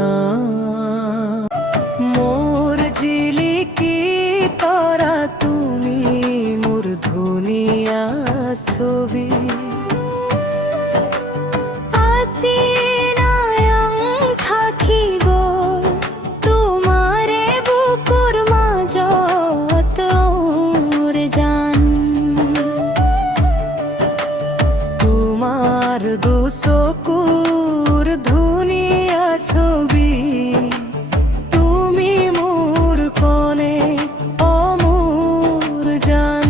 না। মোর জিলিকি তারা তুমি মোর ধুনিয়া ছবি। চকুর ধুনিয়া ছবি তুমি মোর কনে অমর জান।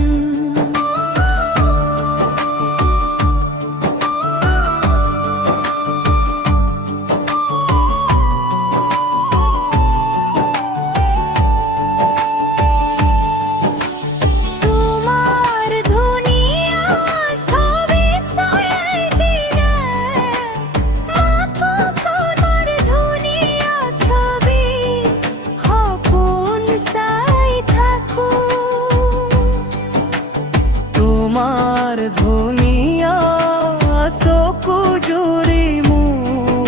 তোমার ধুনিয়া চকু জুৰি মোৰ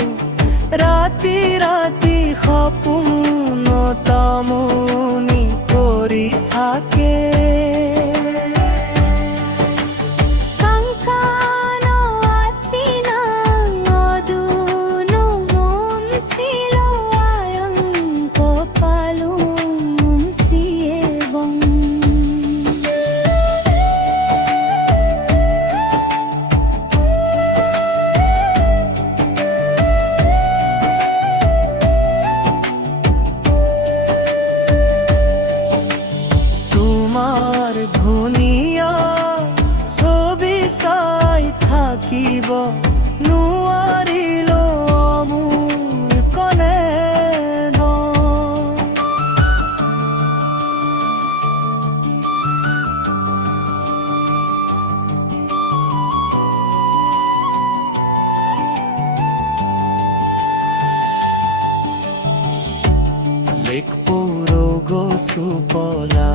ৰাতি ৰাতি সপোন তামনি কৰি থাকে। তোমার ধুনিয়া ছবি চাই থাকিব নোৱাৰিল মোৰ কনে লেক পৌৰ গছু পলা।